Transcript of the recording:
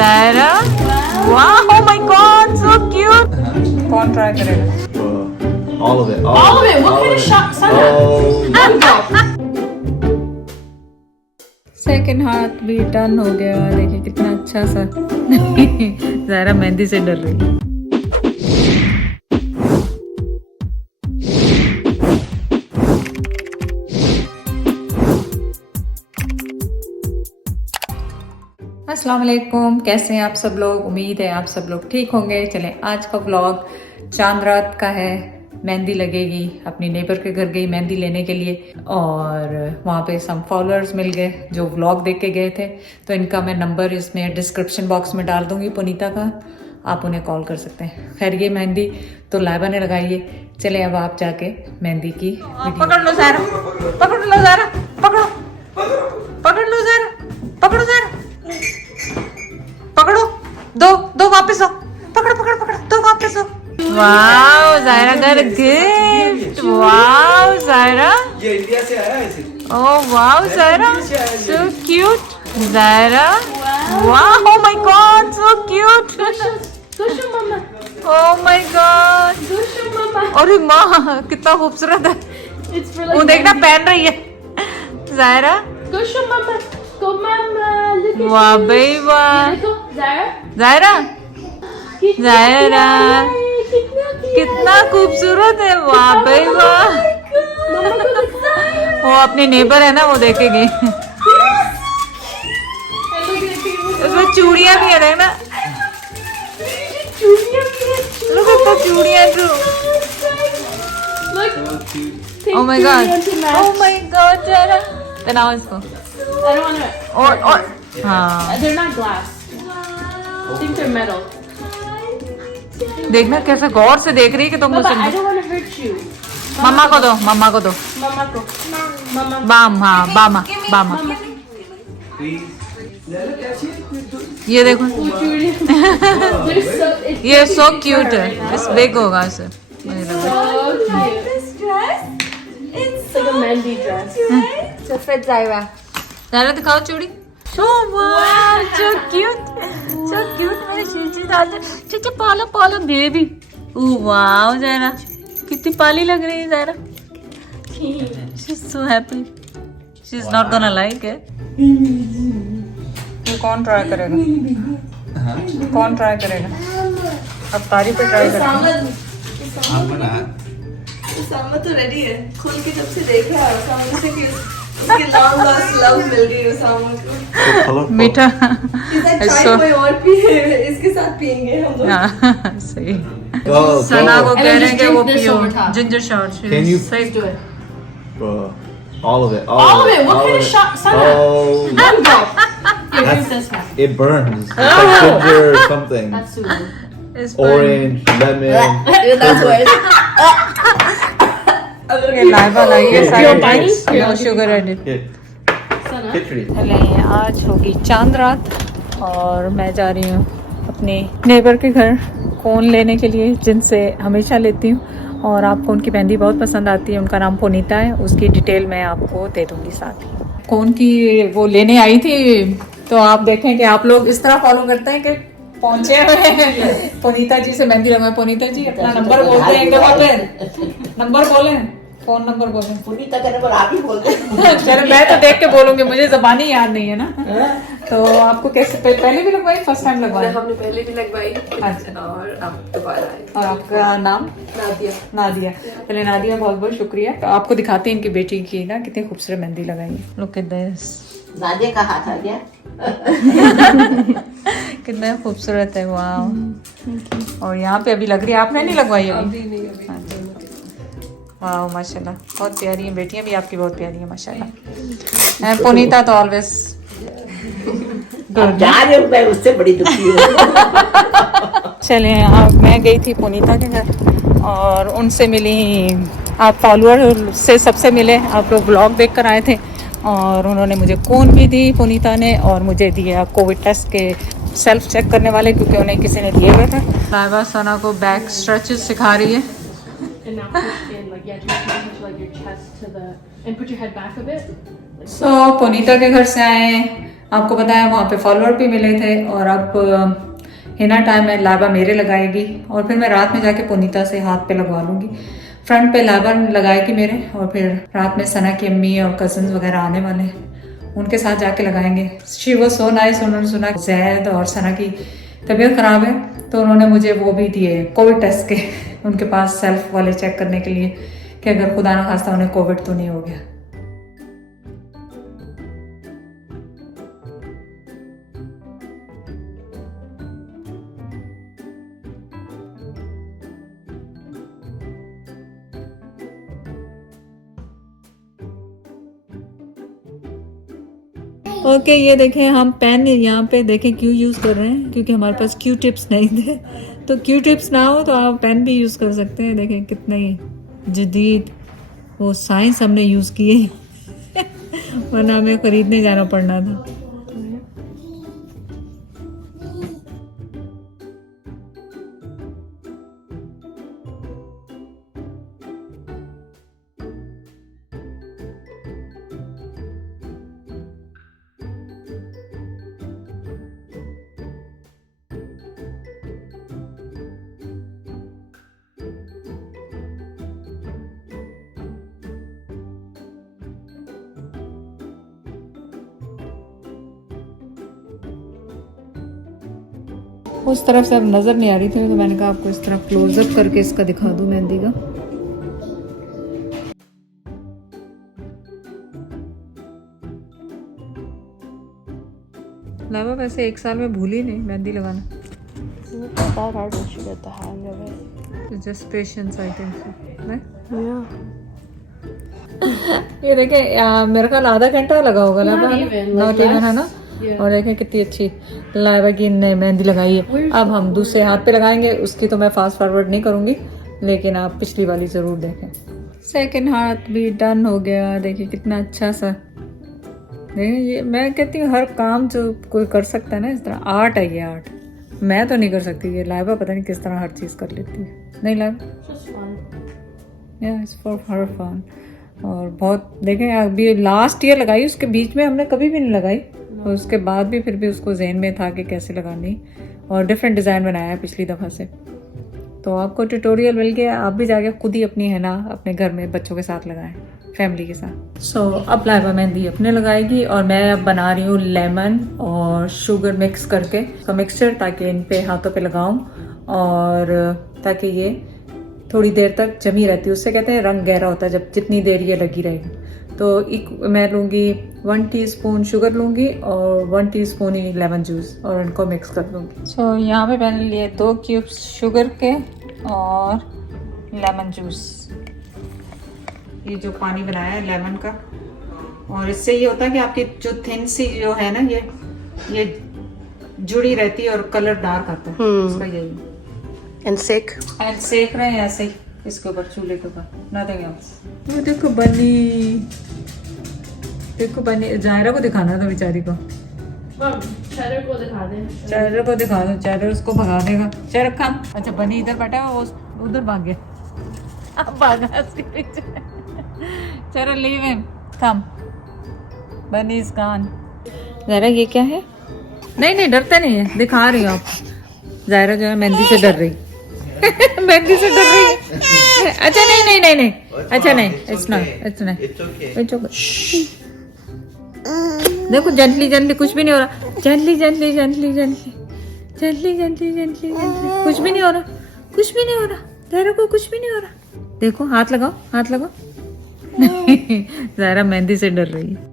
Zaira. Wow, oh my god, so cute. कौन try करेगा? All of it. All of it. What kind of shot? Oh. Second हाथ भी done हो गया। देखिए कितना अच्छा सा। ज़ायरा मेहंदी से डर रही है। अस्सलाम वालेकुम, कैसे हैं आप सब लोग? उम्मीद है आप सब लोग ठीक होंगे। चलें, आज का व्लॉग चांद रात का है। मेहंदी लगेगी, अपनी नेबर के घर गई मेहंदी लेने के लिए और वहाँ पे सम फॉलोअर्स मिल गए जो व्लॉग देख के गए थे। तो इनका मैं नंबर इसमें डिस्क्रिप्शन बॉक्स में डाल दूंगी, पुनीता का, आप उन्हें कॉल कर सकते हैं। खैर ये मेहंदी तो लाइबा ने लगाई है। चले अब आप जाके मेहंदी की पकड़ लो ज़ारा, पकड़ लो ज़ारा, पकड़ो पकड़ लो ज़ारा, पकड़ो ज़ारा, पकड़ो, दो वापस आओ, पकड़ो पकड़ो पकड़ो, दो वापस आओ। वाओ ज़ायरा का गिफ्ट। वाओ ज़ायरा, ये इंडिया से आया है इसे। Oh wow Zaira, so cute Zaira. Wow, oh my God, so cute. Gosho mama. Oh my God, Gosho mama. अरे माँ कितना खूबसूरत है। It's for वो like. देखना पहन रही है Zaira. Gosho mama. Go mama. Look at वाह you. भाई वाह। देखो Zara. ज़ायरा, कितना ज़ायरा प्यारा है, कितना प्यारा कितना खूबसूरत है। वाह भाई वाह। मम्मा को दिखता है। वो अपनी नेबर है ना, वो देखेगी। उसमें चूड़ियाँ भी है, देखना। चूड़ियाँ भी है। Look at the चूड़ियाँ too. Look. Oh my god. Oh my god, Zaira. पहनाओ इसको। I don't want to. और हाँ, They're not glass. I think they're metal. देखना कैसे गौर से देख रही है कि तुम Papa, I मुझसे। don't want to hurt you. मम्मा को दो, मम्मा को दो। Mama को. Mama. बाम, हाँ बामा बामा। Mama. ये देखो, They're so. It's ये so so big cute for her है। right now. इस बिग होगा इसे, मुझे लग रहा है। So cute. This dress, It's like a Mandy dress. to fit Zaira. Zaira दिखाओ चूड़ी। So wow, so cute, so cute। मेरे चीची दादा, चीची पालो पालो बेबी। ओह वाओ ज़ायरा, कितनी पाली लग रही है Zaira. She's so happy. She's not gonna like it. ये कौन ट्राई करेगा? कौन ट्राई करेगा? अब तारी पे ट्राई करेगा। उसामा तो रेडी है, खुल के जब से देखा है उसामा से कि उसकी लॉन्ग लॉस्ट लव मिल गई उसामा को। मीठा। चाय So- कोई और पिए, इसके साथ पियेंगे हम लोग। हाँ, सही। Go, सना को go. कह रहे हैं कि वो And then just drink this पियो over top. Ginger shot. Can you- Let's do it. All of it. All of it. What kind of shot? Sana. Oh, Here, drink That's- this now. it burns. It's like ginger or something. That's Sulu. Orange, lemon. That's what ये लाइबा लाई है सारे You're drinks, biting? No sugar added. Yeah, Sana. picture it. चलें, आज होगी चांद रात और मैं जा रही हूँ अपने नेबर के घर कोन लेने के लिए, जिनसे हमेशा लेती हूँ और आपको उनकी मेहंदी बहुत पसंद आती है। उनका नाम पुनीता है, उसकी डिटेल मैं आपको दे दूँगी साथ ही। कोन की वो लेने आई थी, तो आप देखें कि आप लोग इस तरह फॉलो करते हैं कि पहुंचे हुए हैं पुनीता जी से मेहंदी लगवाए। पुनीता जी अपना नंबर बोलते हैं, क्या बोलते हैं? नंबर बोले, फोन नंबर बोले। पुनीता का नंबर आप ही बोल दे। चलो मैं तो देख के बोलूंगी, मुझे जबानी याद नहीं है ना। तो आपको कैसे पहले भी लगवाई, फर्स्ट टाइम लगवाई? हमने पहले भी लगवाई अच्छा। और अब दोबारा आई। और आपका नाम? नादिया। नादिया। पहले नादिया, बहुत बहुत शुक्रिया। तो आपको दिखाते हैं इनकी बेटी की ना कितनी खूबसूरत मेहंदी लगाई है। लुक एट दिस, नादिया का हाथ आ गया। कितना खूबसूरत है। वाह। और यहाँ पे अभी लग रही है, आपने नहीं लगवाई अभी? वाह माशाल्लाह, बहुत प्यारी है बेटियां भी आपकी, बहुत प्यारी है माशाल्लाह। पुनीता तो ऑलवेज गुड। जा रहे हूँ मैं, उससे बड़ी दुखी हूँ। चले, मैं गई थी पुनीता के घर और उनसे मिली। आप फॉलोअर से सबसे मिले, आप लोग ब्लॉग देख कर आए थे और उन्होंने मुझे कोन भी दी पुनीता ने, और मुझे दिया कोविड टेस्ट के सेल्फ चेक करने वाले, क्योंकि उन्हें किसी ने दिए हुए थे। लाइबा सना को बैक स्ट्रेचेस सिखा रही है। And now push in, like, yeah, touch like your chest to the, and put your head back a bit. पुनीता के घर से आए, आपको बताया वहाँ पे फॉलोअर भी मिले थे। और अब हिना टाइम में लाइबा मेरे लगाएगी और फिर मैं रात में जाके पुनीता से हाथ पे लगवा लूँगी। फ्रंट पे लाइबा लगाएगी मेरे, और फिर रात में सना की अम्मी और कजन्स वगैरह आने वाले हैं, उनके साथ जाके लगाएंगे। शी वो सो नाइस। उन्होंने सुना जैद और सना की तबीयत ख़राब है तो उन्होंने मुझे वो भी दिए कोविड टेस्ट के उनके पास सेल्फ वाले चेक करने के लिए कि अगर खुदा ना खास्ता उन्हें कोविड तो नहीं हो गया। ओके ये देखें हम पेन यहाँ पे देखें क्यों यूज़ कर रहे हैं, क्योंकि हमारे पास क्यू टिप्स नहीं थे। तो क्यू टिप्स ना हो तो आप पेन भी यूज़ कर सकते हैं। देखें कितने जदीद वो साइंस हमने यूज़ किए वरना हमें खरीदने जाना पड़ना था। उस तरफ से अब नज़र नहीं आ रही थी तो मैंने कहा आपको इस तरफ क्लोजअप करके इसका दिखा दूं मेहंदी का। लावा वैसे 1 साल में भूली नहीं मेहंदी लगाना। It's not that hard once you get the hang of it. It's just patience I think so, right? Yeah. ये देखें मेरे ख्याल आधा घंटा लगा होगा लावा, even, नॉट like इवन है ना। Yeah. और देखें कितनी अच्छी लावा की ने मेहंदी लगाई है। अब हम दूसरे हाथ पे लगाएंगे, उसकी तो मैं फास्ट फॉरवर्ड नहीं करूंगी लेकिन आप पिछली वाली जरूर देखें। सेकंड हाथ भी डन हो गया। देखिए कितना अच्छा सा। देखिए ये मैं कहती हूँ हर काम जो कोई कर सकता है ना, इस तरह आर्ट है ये आर्ट। मैं तो नहीं कर सकती, ये लाइबा पता नहीं किस तरह हर चीज़ कर लेती है। नहीं लाइबा, It's just fun. या इट्स फॉर हर फन। और बहुत देखें अभी लास्ट ईयर लगाई, उसके बीच में हमने कभी भी नहीं लगाई और उसके बाद भी फिर भी उसको जहन में था कि कैसे लगानी, और डिफरेंट डिज़ाइन बनाया है पिछली दफ़ा से। तो आपको ट्यूटोरियल मिल गया, आप भी जाके खुद ही अपनी है ना अपने घर में बच्चों के साथ लगाएं, फैमिली के साथ। सो अब लाइबा मेहंदी अपने लगाएगी और मैं अब बना रही हूँ लेमन और शुगर मिक्स करके का मिक्सचर, ताकि इन पे हाथों पे लगाऊं और ताकि ये थोड़ी देर तक जमी रहती है। उससे कहते हैं रंग गहरा होता है जब जितनी देर ये लगी रहेगी। तो मैं लूँगी 1 टीस्पून शुगर लूँगी और 1 टीस्पून ही लेमन जूस और इनको मिक्स कर लूँगी। सो यहाँ पे मैंने लिए 2 क्यूब्स शुगर के और लेमन जूस, ये जो पानी बनाया है लेमन का। और इससे ये होता है कि आपकी जो थिन सी जो है ना ये जुड़ी रहती है और कलर डार्क आता है इसका। यही And sick. एंड सेक रहे हैं ऐसे ही इसके ऊपर, चूल्हे के ऊपर, नथिंग एल्स। ये देखो बनी, देखो बनी। जायरा को दिखाना था बेचारी को। Mom, cheddar को दिखा दे. चेहरे को दिखा दो, चेहरे उसको भगा देगा। चेहरे कम। अच्छा बनी इधर बैठा है, वो उधर भाग गया। अब भागा इसके पीछे। चलो लीव हिम, कम। बनी इज गॉन। जायरा ये क्या है? नहीं नहीं डरते नहीं है, दिखा रही हूँ आप। जायरा जो है मेहंदी से डर रही मेहंदी से डर रही है। अच्छा नहीं नहीं नहीं नहीं, अच्छा नहीं, it's not, it's not, it's okay. देखो जेंटली जेंटली, कुछ भी नहीं हो रहा। Gently gently gently gently gently gently gently gently, कुछ भी नहीं हो रहा, कुछ भी नहीं हो रहा। जायरा को कुछ भी नहीं हो रहा। देखो हाथ लगाओ, हाथ लगाओ। जायरा मेहंदी से डर रही है।